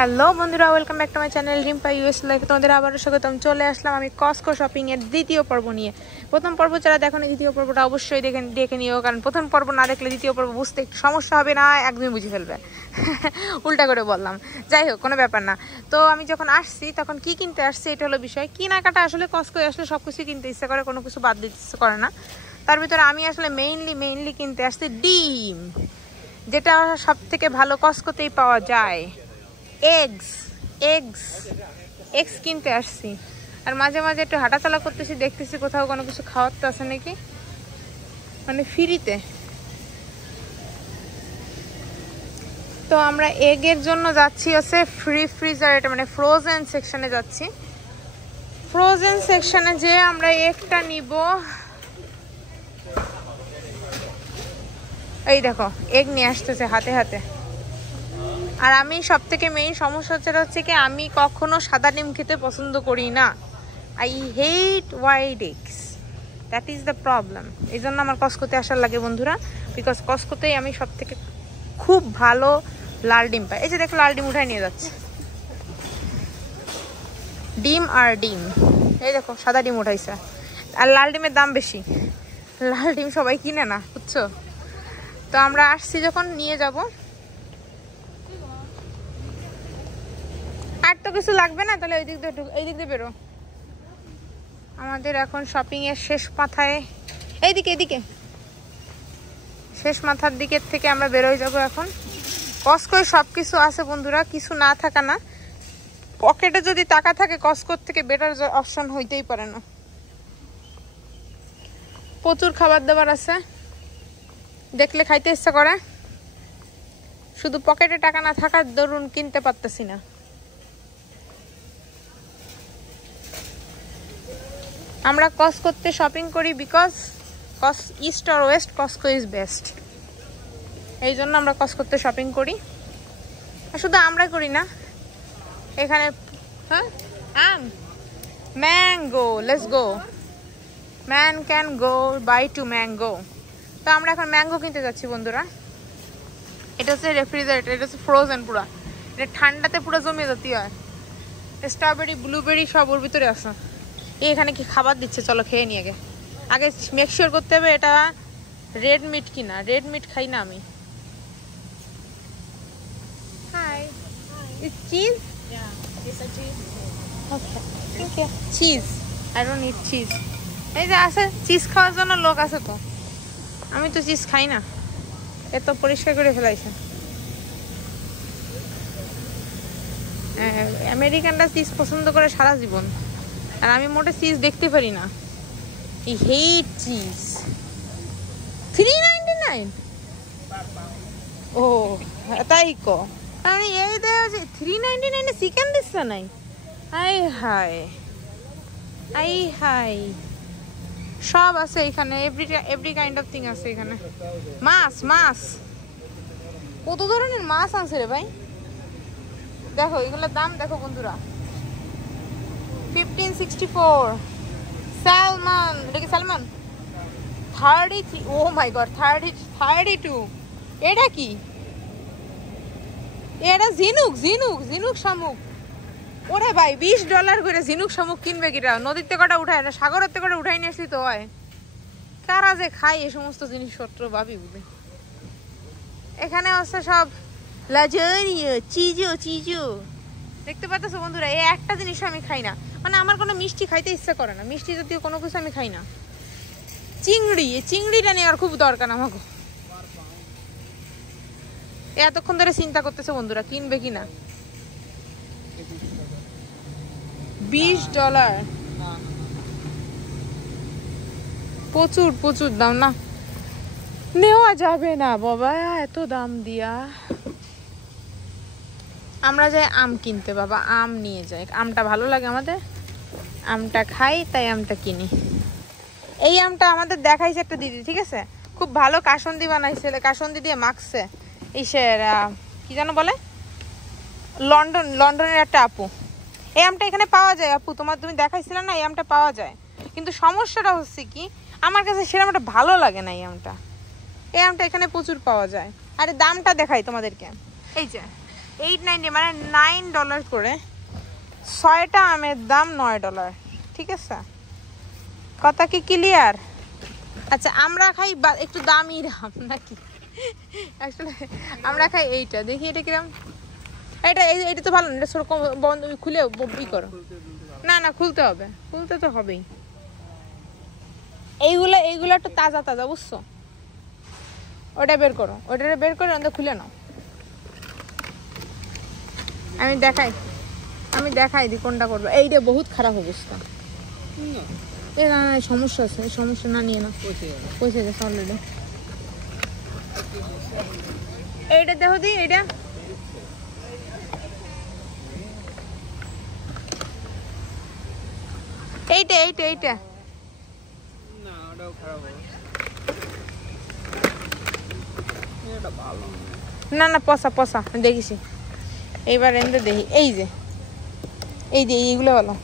Hello বন্ধুরা, welcome back to my channel Rimpa US লাইফে। তোমাদের আবারও স্বাগতম। চলে আসলাম আমি কস্কো শপিংয়ের দ্বিতীয় পর্ব নিয়ে। প্রথম পর্ব যারা দেখো, দ্বিতীয় পর্বটা অবশ্যই দেখে নিও, কারণ প্রথম পর্ব না দেখলে দ্বিতীয় পর্ব বুঝতে একটু সমস্যা হবে, না একদমই বুঝে ফেলবে। উল্টা করে বললাম, যাই হোক, কোনো ব্যাপার না। তো আমি যখন আসছি তখন কি কিনতে আসছি এটা হলো বিষয়। কেনাকাটা আসলে কস্কোয় আসলে সব কিছুই কিনতে ইচ্ছে করে, কোনো কিছু বাদ দিতে ইচ্ছে করে না। তার ভিতরে আমি আসলে মেইনলি কিনতে আসছি ডিম, যেটা সব থেকে ভালো কস্কোতেই পাওয়া যায়। এগস কিনতে আসছি। আর মাঝে মাঝে একটু হাঁটাচলা করতেছি, দেখতেছি কোথাও কোনো কিছু খাওয়ার তো আছে নাকি, মানে ফ্রিতে। তো আমরা এগের জন্য যাচ্ছি হচ্ছে ফ্রিজার, এটা মানে ফ্রোজেন সেকশনে যাচ্ছি। ফ্রোজেন সেকশনে যে আমরা এগটা নিব। এই দেখো, এগ নিয়ে আসতেছে হাতে হাতে। আর আমি সব থেকে মেইন সমস্যা হচ্ছে কি, আমি কখনো সাদা ডিম খেতে পছন্দ করি না। I hate white eggs, that is the problem. এই জন্য আমার কস্কোতে আসার লাগে বন্ধুরা, বিকজ কস্কোতেই আমি সব থেকে খুব ভালো লাল ডিম পাই। এই যে দেখো, লাল ডিম উঠাই নিয়ে যাচ্ছে। ডিম আর ডিম, এই দেখো সাদা ডিম উঠাইছে। আর লাল ডিমের দাম বেশি, লাল ডিম সবাই কিনে না, বুঝছো? তো আমরা আসছি যখন নিয়ে যাব। আর তো কিছু লাগবে না, তাহলে এই দিক দিয়ে বেরো। আমাদের এখন শপিং এর শেষ মাথায়, এইদিকে শেষ মাথার দিকের থেকে আমরা বেরোয় যাব এখন। কস্কোয় সবকিছু আছে বন্ধুরা, কিছু না থাকা না। পকেটে যদি টাকা থাকে, কস্কোর থেকে বেটার অপশন হইতেই পারে না। প্রচুর খাবার দাবার আছে, দেখলে খাইতে ইচ্ছা করে, শুধু পকেটে টাকা না থাকার দরুন কিনতে পারতেছি না। আমরা কস্কোতে শপিং করি because east or west Costco is best. এই জন্য আমরা কস্কোতে শপিং করি। আর শুধু আমরা করি না, এখানে Mango, let's go, man can go by to Mango. তো আমরা এখন ম্যাঙ্গো কিনতে যাচ্ছি বন্ধুরা। এটা হচ্ছে রেফ্রিজারেটর, এটা হচ্ছে ফ্রোজেন পুরা। এটা ঠান্ডাতে পুরো জমিয়ে যেতে হয়। স্ট্রবেরি, ব্লুবেরি সব ওর ভিতরে আছে। এখানে কি খাবার দিচ্ছে, চলো খেয়ে নিয়ে আগে মেক শিওর করতে হবে এটা রেড মিট কিনা। রেড মিট খাই না আমি। Hi, is cheese? Okay, cheese, I don't need cheese. এই যে আছে, চিজ খাওয়ার জন্য লোক আছে তো, আমি তো চিজ খাই না। এত পরিষ্কার করে ফেলাইছে। আমেরিকানরা চিজ পছন্দ করে সারা জীবন, আর আমি মোটে চিজ দেখতে পারি না। I hate cheese. $3.99? ও তাই কো, আমি এই দেওয়া যে $3.99 চিকেন দিচ্ছে নাই। আই হাই সব আছে এখানে, এভরি কাইন্ড অফ থিং আছে এখানে। মাছ কত ধরনের মাছ আছে রে ভাই। দেখো এগুলোর দাম দেখো বন্ধুরা, 1564। স্যালমন, এটা কি স্যালমন? 33। ও মাই গড, 32। এটা কি? এটা ঝিনুক শামুক। ওরে ভাই, $20 করে ঝিনুক শামুক কিনবে কিটা? নদীতে কটা উঠায় না, সাগরের থেকে উঠাই নিয়ে আসলি তো হয়। কারা যে খায় এই সমস্ত জিনিসপত্র ভাবি বুঝে। এখানে হচ্ছে সব লাজানিয়া, চিজো দেখতে পাচ্ছ বন্ধুরা। এই একটা জিনিস আমি খাই না, মানে আমার কোনো মিষ্টি খাইতে ইচ্ছা করে না। মিষ্টি জাতীয় কোনো কিছু আমি খাই না। চিংড়িটা নেওয়ার খুব দরকার আমাকে। এতক্ষণ ধরে চিন্তা করতেছে বন্ধুরা কিনবে কিনা। $20 প্রচুর দাম, না নেওয়া যাবে না বাবা এত দাম দিয়া। আমরা যাই আম কিনতে, বাবা আম নিয়ে যাই, আমটা ভালো লাগে আমাদের, আমটা খাই তাই আমটা কিনি। এই আমটা আমাদের দেখাইছে একটা দিদি, ঠিক আছে, খুব ভালো কাসন্দি বানাইছে, কাসন্দি দিয়ে মাখছে। ইসের কি যেন বলে, লন্ডনের একটা আপু। এই আমটা এখানে পাওয়া যায় আপু, তুমি দেখাইছিলে না, এই আমটা পাওয়া যায়। কিন্তু সমস্যাটা হচ্ছে কি, আমার কাছে সেরকম একটা ভালো লাগে না এই আমটা। এই আমটা এখানে প্রচুর পাওয়া যায়। আরে দামটা দেখাই তোমাদেরকে, এই যে $8.90 মানে $9 করে। 6টা আমের দাম $9, ঠিক আছে? কথা কি ক্লিয়ার? আচ্ছা আমরা খাই একটু দামি আম নাকি? আসলে আমরা খাই এইটা, দেখি এটা কিরম। এটা তো ভালো না, এটা সেরকম বন্ধ খুলে ই করো। না না খুলতে হবে, খুলতে তো হবেই। এইগুলো একটু তাজা তাজা, বুঝছো? ওটা বের করো, ওটা বের করে আমাদের খুলে নাও। আমি দেখাই দিই কোনটা করবো। এইটা বহুত খারাপ অবস্থা। না সমস্যা আছে, সমস্যা না নিয়ে না, পয়সা গেছে অলরেডি। এইটা দেখো দি, এইটা এইটা এইটা এইটা না, ওটাও খারাপ হবে। এটা ভালো না না, পচা পচা দেখিছি। এইবার এনে দেখি, এই যে এইগুলো ভালো।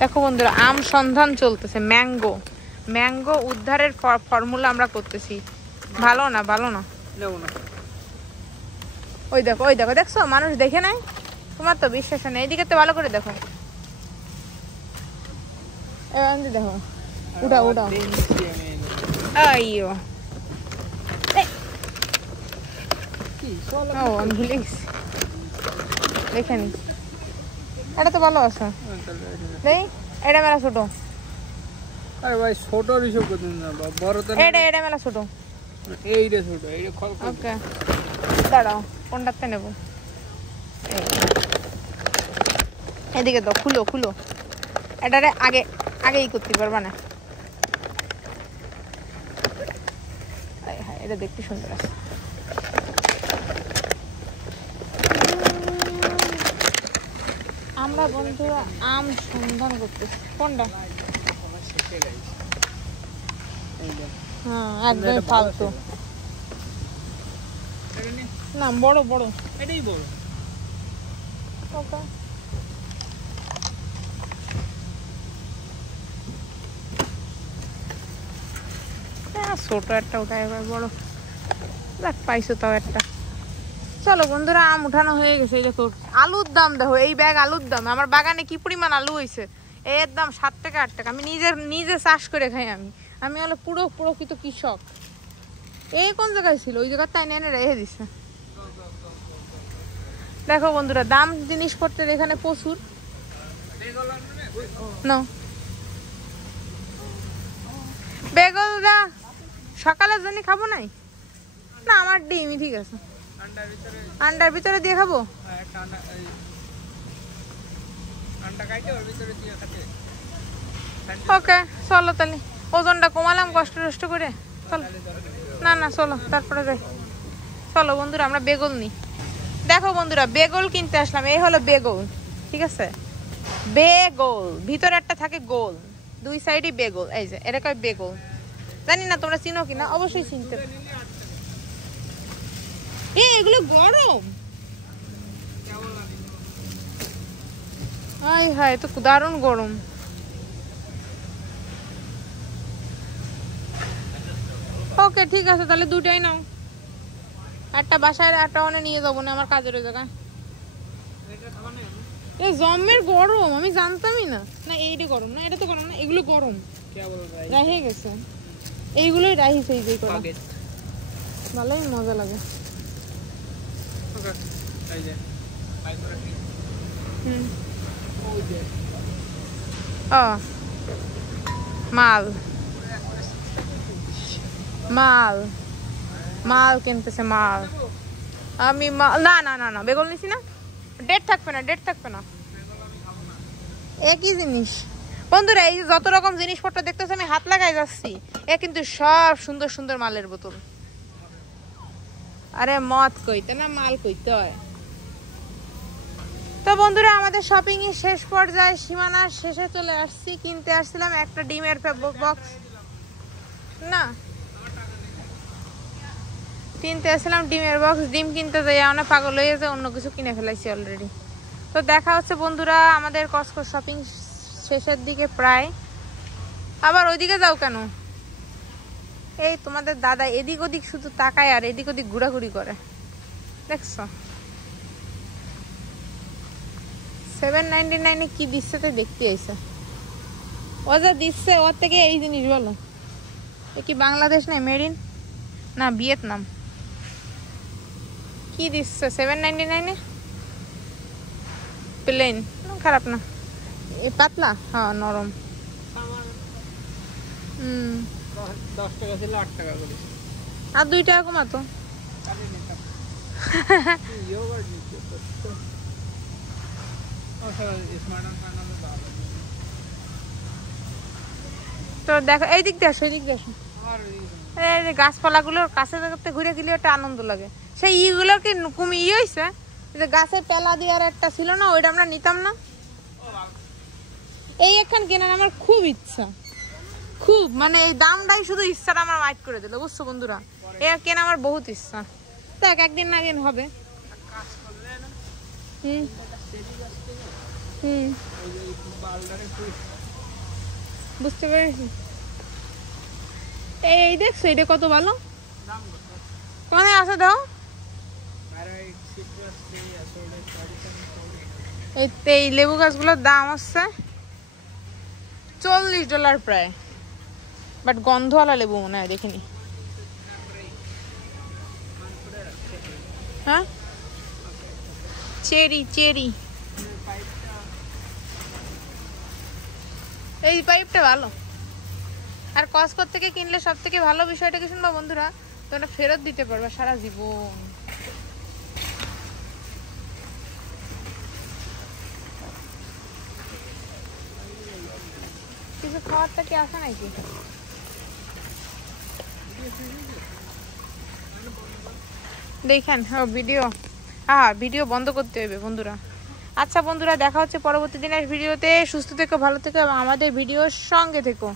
দেখো বন্ধুরা, আম সন্ধান চলতেছে। ম্যাঙ্গো উদ্ধারের ফর্মুলা আমরা করতেছি। ভালো না, ভালো না। ওই দেখো দেখছো, মানুষ দেখে নাই? তোমার তো বিশ্বাস নেই। এইদিকে তো ভালো করে দেখো, দেখো উঠাও। আইয়ো আমি ভুলে গেছি, দেখে নি। এটা তো ভালো আছে। এটা মেলা ছোট। আরে ভাই ছোট রিসব করতেন না, বড় তো এটা মেলা ছোট। এইটা ছোট, এইটা খল। ওকে দাঁড়াও, কোনটাতে নেব? এদিকে দাও, খুলো। এটারে আগেই করতে পারবা না। এটা দেখতে সুন্দর আছে। আমরা বন্ধুরা আম সন্ধান করতেছি। কোনটা? হ্যাঁ একদম ফালতু না, বড় এটাই বড়। ওকে ছোট একটা, ওটা এবার বড়। দেখ পাইছো তাও একটা। চলো বন্ধুরা, আম উঠানো হয়ে গেছে। এই দেখো আলুর দাম, দেখো এই ব্যাগ আলুর দাম। আমার বাগানে কি পরিমাণ আলু হয়েছে! এর দাম 7 টাকা 8 টাকা। আমি নিজে চাষ করে খাই। আমি হলো প্রকৃত কৃষক। এই কোন জায়গায় ছিল? ওই জায়গায় তাই এনে রেখে দিছে। দেখো বন্ধুরা, দাম জিনিসপত্রের এখানে প্রচুর। বেগলটা সকালের জন্য খাবো নাই না, আমার ডিমই ঠিক আছে। আন্ডার ভিতরে দিয়ে খাবো। ওকে চলো তাহলে, ওজনটা কমালাম কষ্ট করে। চলো না চলো তারপরে যাই। চলো বন্ধুরা, আমরা বেগল নিই। দেখো বন্ধুরা, বেগল কিনতে আসলাম। এই হলো বেগল, ঠিক আছে? বেগল ভিতরে একটা থাকে গোল, দুই সাইডই বেগল। এই যে এটা কয় বেগল। জানি না তোমরা চিনো কিনা, অবশ্যই চিনতে। এগুলো গরম। হায় তো দারুণ গরম। ওকে ঠিক আছে, তাহলে দুটাই নাও। একটা বাসায়, একটা অনে নিয়ে যাবো না, আমার কাজের ওই জায়গায়। জমের গরম, আমি জানতামই না। না এইটা গরম না, এটা তো গরম না, এগুলো গরম রাহে গেছে। এইগুলোই রাহিছে, এই যে ভালোই মজা লাগে। মাল কিনতেছে মাল। আমি না বেগল নিছি না, ডেট থাকবে না। একই জিনিস বন্ধুরা। এই যে যত রকম জিনিসপত্র দেখতেছে, আমি হাত লাগাই যাচ্ছি। এ কিন্তু সব সুন্দর সুন্দর মালের বোতল। আরে মদ কইতে না, মাল কইতে হয়। তো বন্ধুরা, আমাদের শপিং এর শেষ পর্যায়ে, সীমানার শেষে চলে আসছি। কিনতে আসছিলাম একটা ডিমের বক্স। না কিনতে আসছিলাম ডিমের বক্স। ডিম কিনতে যাই অনেক পাগল হয়ে গেছে, অন্য কিছু কিনে ফেলাইছি অলরেডি। তো দেখা হচ্ছে বন্ধুরা আমাদের কসকো শপিং শেষের দিকে প্রায়। আবার ওইদিকে যাও কেন? এই তোমাদের দাদা এদিক ওদিক শুধু তাকায় আর এদিক ওদিক ঘোরাঘুরি করে, দেখছো? 799 কি দিচ্ছে তো দেখতে আইছে। ও যা দিচ্ছে ওর থেকে এই জিনিস বলো, এ কি বাংলাদেশ না মেড ইন না ভিয়েতনাম? কি দিচ্ছে 799 প্লেন, খারাপ না, এ পাতলা, হ্যাঁ নরম। 10 টাকা ছিল 8 টাকা করে, আর 2 টাকা কমাতো। তো দেখো এই দিক দিয়ে আসো, এই দিক দিয়ে আসো। এই যে গাছপালাগুলোর কাছে দেখতে ঘুরে গেলে একটা আনন্দ লাগে। সেই ইগুলো কি কমিয়ে হয়েছে, যে গাছের পেলা দেওয়ার একটা ছিল না, ওইটা আমরা নিতাম না। এই একখান কেনার আমার খুব ইচ্ছা, খুব, মানে এই দামটাই শুধু ইচ্ছাটা আমার মাইট করে দিল, বুঝছো বন্ধুরা? এ কেনা আমার বহুত ইচ্ছা। দেখ একদিন না একদিন হবে। বুঝতে পেরেছি। এই দেখছো এটা কত ভালো, মানে আছে দাও। এই লেবু গাছগুলোর দাম হচ্ছে $40 প্রায়, বাট গন্ধওয়ালা লেবু মনে হয়, দেখিনি। হ্যাঁ চেরি, চেরি। এই পাইপটা ভালো। আর কসকো থেকে কিনলে সব থেকে ভালো বিষয়টা কি শুনবা বন্ধুরা, তোমরা ফেরত দিতে পারবে সারা জীবন। কিছু খাওয়ারটা কি আছে নাকি? দেখেন ভিডিও, ভিডিও বন্ধ করতে হবে বন্ধুরা। আচ্ছা বন্ধুরা, দেখা হচ্ছে পরবর্তী দিনের ভিডিওতে। সুস্থ থেকো, ভালো থেকো এবং আমাদের ভিডিওর সঙ্গে থেকো।